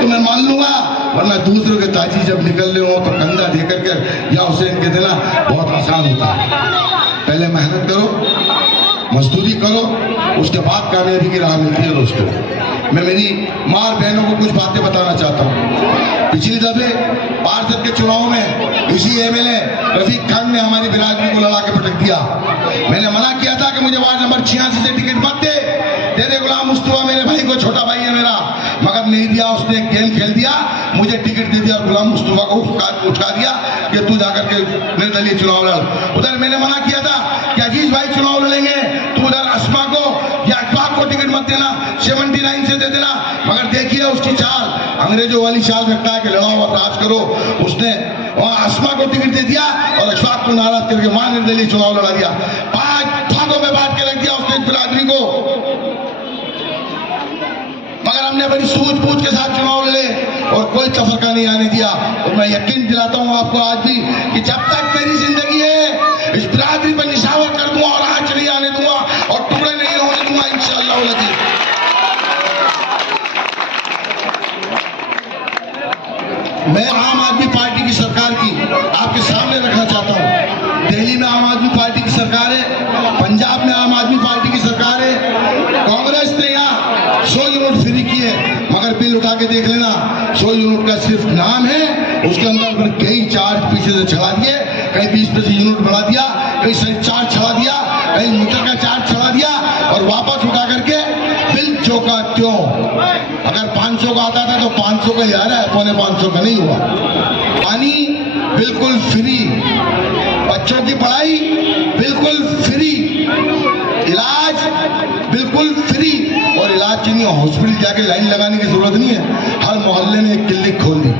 तो मैं मान लूंगा, वरना दूसरों के ताजी जब निकल रहे हो तो कंधा दे करके या हुसैन के देना बहुत आसान होता है। पहले मेहनत करो, मजदूरी करो, उसके बाद कामयाबी की राह मिलती है दोस्तों। मैं मेरी माँ और बहनों को कुछ बातें बताना चाहता हूँ। पिछली दफे पार्षद के चुनाव में इसी एमएलए रफीक खान ने हमारी बिरादरी को लड़ा के पटक दिया। मैंने मना किया था कि मुझे वार्ड नंबर 86 से टिकट मत दे, तेरे गुलाम मुस्तफा मेरे भाई को, छोटा भाई है मेरा, मगर नहीं दिया। उसने एक गेम खेल दिया, मुझे टिकट दे दिया, गुलाम मुस्तफा को उठा दिया कि तू जाकर के निर्दलीय चुनाव लड़। उधर मैंने मना किया था कि अजीज भाई चुनाव लड़ेंगे, तू उधर अस्मा को या अखबार को टिकट मत देना, 79 से दे देना। मगर देखिए उसकी चाल, अंग्रेजों वाली चाल रखता है कि लड़ाओ और राज करो। उसने वहां अस्मा को टिकट दे दिया और अशफाक को नाराज करके वहां निर्दलीय चुनाव लड़ा दिया। 5 भागों में बांट के रख दिया उसने बिरादरी को। मगर हमने बड़ी सूझबूझ के साथ चुनाव लड़े और कोई तफरका नहीं आने दिया। और मैं यकीन दिलाता हूं आपको आज भी कि जब तक मेरी जिंदगी है इस बिरादरी पर निशावर कर दूंगा और आंच नहीं आने दूंगा और टुकड़े नहीं होने दूंगा इंशाअल्लाह अज़ीज़। मैं आम आदमी पार्टी की सरकार की आपके सामने रखना चाहता हूं। दिल्ली में आम आदमी पार्टी की सरकार है, पंजाब में आम आदमी पार्टी की सरकार है। कांग्रेस ने यहाँ 100 यूनिट फ्री किए, मगर बिल उठा के देख लेना, 100 यूनिट का सिर्फ नाम है, उसके अंदर कई चार्ज पीछे से चढ़ा दिए, कहीं 20% यूनिट बढ़ा दिया, कहीं चार्ज चढ़ा दिया, कहीं मीटर का चार्ज चढ़ा दिया और वापस उठा करके बिल जो का त्यों। अगर 500 का आता था तो 500 का ही आ रहा है, 550 का नहीं हुआ। पानी बिल्कुल फ्री, बच्चों की पढ़ाई बिल्कुल फ्री, इलाज बिल्कुल फ्री। और इलाज के लिए हॉस्पिटल जाके लाइन लगाने की जरूरत नहीं है, हर मोहल्ले में एक क्लिनिक खोल दी।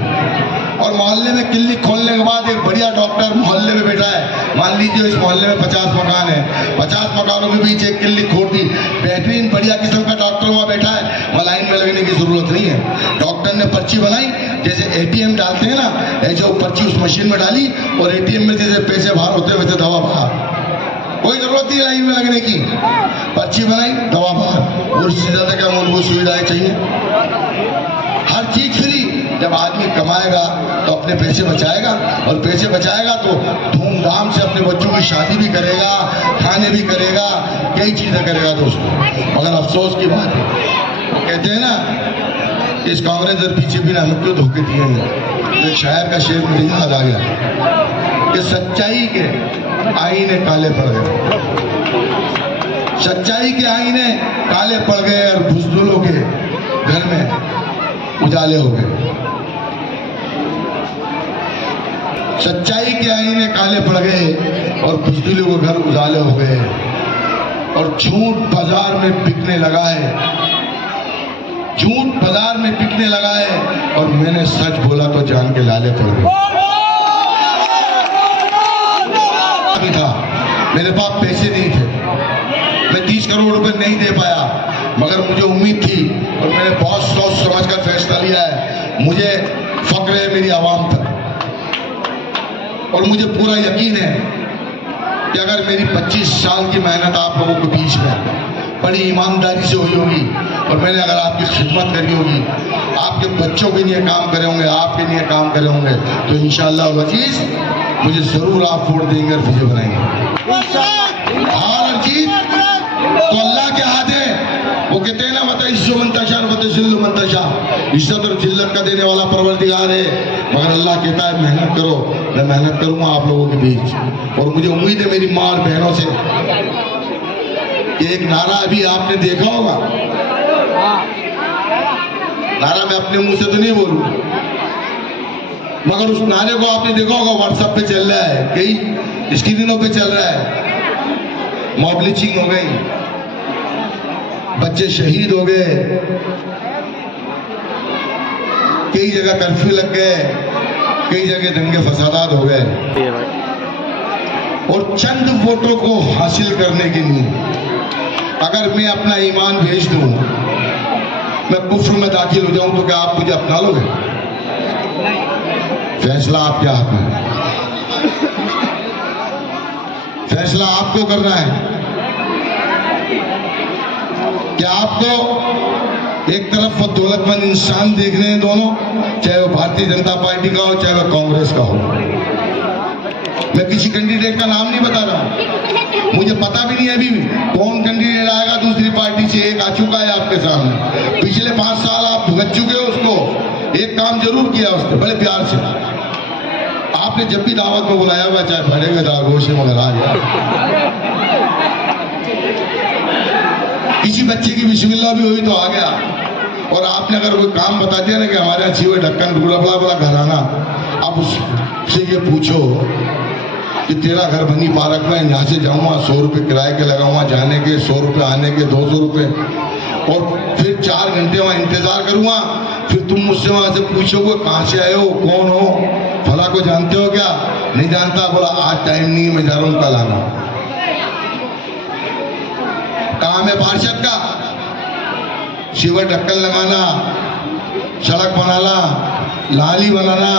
और मोहल्ले में क्लिनिक खोलने के बाद एक बढ़िया डॉक्टर मोहल्ले में बैठा है। मान लीजिए इस मोहल्ले में 50 मकान है, 50 मकानों के बीच एक क्लिनिक खोल दी, बेहतरीन बढ़िया किस्म का डॉक्टर वहाँ बैठा है, वहाँ लाइन में लगने की जरूरत नहीं है। डॉक्टर ने पर्ची बनाई, जैसे ATM डालते हैं ना, ऐसे पर्ची उस मशीन में डाली और ATM में जैसे पैसे बाहर होते हैं वैसे दवा बाहर, कोई जरूरत नहीं लाइन में लगने की। पर्ची बनाई, दवा बाहर, और उससे ज्यादा क्या मूलभूत सुविधाएं चाहिए? हर चीज फ्री। जब आदमी कमाएगा तो अपने पैसे बचाएगा, और पैसे बचाएगा तो धूमधाम से अपने बच्चों की शादी भी करेगा, खाने भी करेगा, कई चीजें करेगा दोस्तों। मगर अफसोस की बात है, कहते हैं ना इस कांग्रेस के पीछे भी ना हमें क्यों धोखे दिए हैं। एक शायर का शेर मुझे याद आ गया कि सच्चाई के आईने काले पड़ गए, सच्चाई के आईने काले पड़ गए और बुज़दिलों के घर में उजाले हो गए। सच्चाई के आईने काले पड़ गए और बुज़दिलों के घर उजाले हो गए, और झूठ बाजार में बिकने लगा है, झूठ बाजार में बिकने लगा है, और मैंने सच बोला तो जान के लाले पड़ गए। था मेरे पास पैसे नहीं थे, मैं 30 करोड़ रुपए नहीं दे पाया, मगर मुझे उम्मीद थी और मैंने बहुत सोच समझ कर फैसला लिया है। मुझे फक्र है मेरी आवाम पर, और मुझे पूरा यकीन है कि अगर मेरी 25 साल की मेहनत आप लोगों के बीच में बड़ी ईमानदारी से हुई होगी, और मैंने अगर आपकी खिदमत करी होगी, आपके बच्चों के लिए काम करे होंगे, आपके लिए काम करे होंगे, तो इंशाअल्लाह अज़ीज़ मुझे जरूर आप वोट देंगे और विजय बनाएंगे। और जीत तो अल्लाह के हाथ है। वो कहते हैं ना मत इज्जत मंतशा मत जिल्लु मंतशा, इज्जत और जिल्लत का देने वाला परवरदिगार है, मगर अल्लाह कहता है मेहनत करो। मैं मेहनत करूंगा आप लोगों के बीच, और मुझे उम्मीद है मेरी माँ और बहनों से कि एक नारा अभी आपने देखा होगा, नारा मैं अपने मुंह से तो नहीं बोलूं, मगर उस नारे को आपने देखा होगा व्हाट्सएप पे चल रहा है, कई स्क्रीनों पे चल रहा है। मॉब लिंचिंग हो गई, बच्चे शहीद हो गए, कई जगह कर्फ्यू लग गए, कई जगह दंगे फसादात हो गए, और चंद वोटों को हासिल करने के लिए अगर मैं अपना ईमान भेज दूं, मैं कुफ्र में दाखिल हो जाऊं, तो क्या आप मुझे अपना लोगे? फैसला आपके हाथ में है, फैसला आपको करना है कि आपको एक तरफ वो दौलतमंद इंसान देख रहे हैं दोनों, चाहे वो भारतीय जनता पार्टी का हो चाहे वो कांग्रेस का हो। मैं किसी कैंडिडेट का नाम नहीं बता रहा हूं, मुझे पता भी नहीं है अभी कौन कैंडिडेट आएगा दूसरी पार्टी से। एक आ चुका है आपके सामने, पिछले 5 साल आप भुगत चुके हो उसको। एक काम जरूर किया उसने बड़े प्यार से, आपने जब भी दावत में बुलाया हुआ चाहे भरे हुए दागोश मगर आ गया। किसी बच्चे की बिस्मिल्लाह भी हुई तो आ गया। और आपने अगर कोई काम बता दिया ना कि हमारे अच्छी हुए ढक्कन बड़ा बड़ा घराना, आप उससे ये पूछो कि तेरा घर बनी पार्क में, यहाँ से जाऊँगा 100 रुपये किराए के लगाऊंगा, जाने के 100 रुपये, आने के 200 रुपये, और फिर 4 घंटे वहाँ इंतजार करूँगा। फिर तुम मुझसे वहाँ से पूछोगे कहाँ से आए हो, कौन हो, फला को जानते हो क्या? नहीं जानता। बोला आज टाइम नहीं है, मैं जा रहा हूँ, कल आना। काम है पार्षद का शिवर ढक्कन लगाना, सड़क बनाना, नाली बनाना,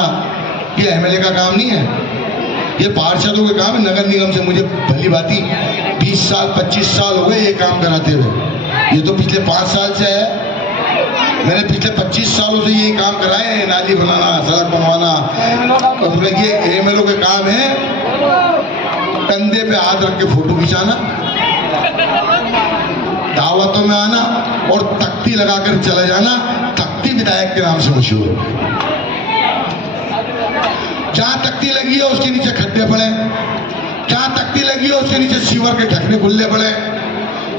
ये एमएलए का काम नहीं है, ये पार्षदों का काम है। नगर निगम से मुझे भली भांति 20 साल 25 साल हो गए ये काम कराते हुए। ये तो पिछले 5 साल से है, मैंने पिछले 25 सालों से ये काम कराए हैं, नाली बनाना, सड़क बनवाना। और ये एमएलए का काम है कंधे पे हाथ रख के फोटो खिंचाना, दावतों में आना और तख्ती लगाकर चला जाना। तख्ती विधायक के नाम से मशहूर है। जहां तख्ती लगी है उसके नीचे खड्डे पड़े, जहां तख्ती लगी है उसके नीचे सीवर के ढकने खुले पड़े,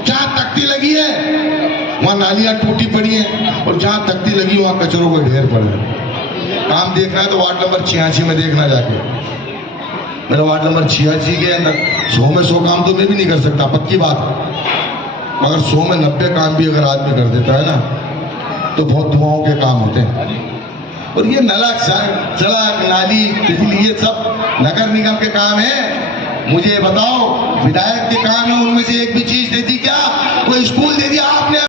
जहां तख्ती लगी है वहां नालियां टूटी पड़ी हैं, और जहां तख्ती लगी वहां कचरों के ढेर पड़े। काम देखना है तो वार्ड नंबर 86 में देखना जाके। मेरा वार्ड नंबर 86 के अंदर 100 में 100 काम तो मैं भी नहीं कर सकता, पक्की बात है, मगर 100 में 90 काम भी अगर आदमी कर देता है ना तो बहुत दुआओं के काम होते हैं। और ये नलक, सड़क, नाली, बिजली, ये सब नगर निगम के काम है। मुझे बताओ विधायक के काम है उनमें से एक भी चीज दे दी क्या? कोई स्कूल दे दिया आपने?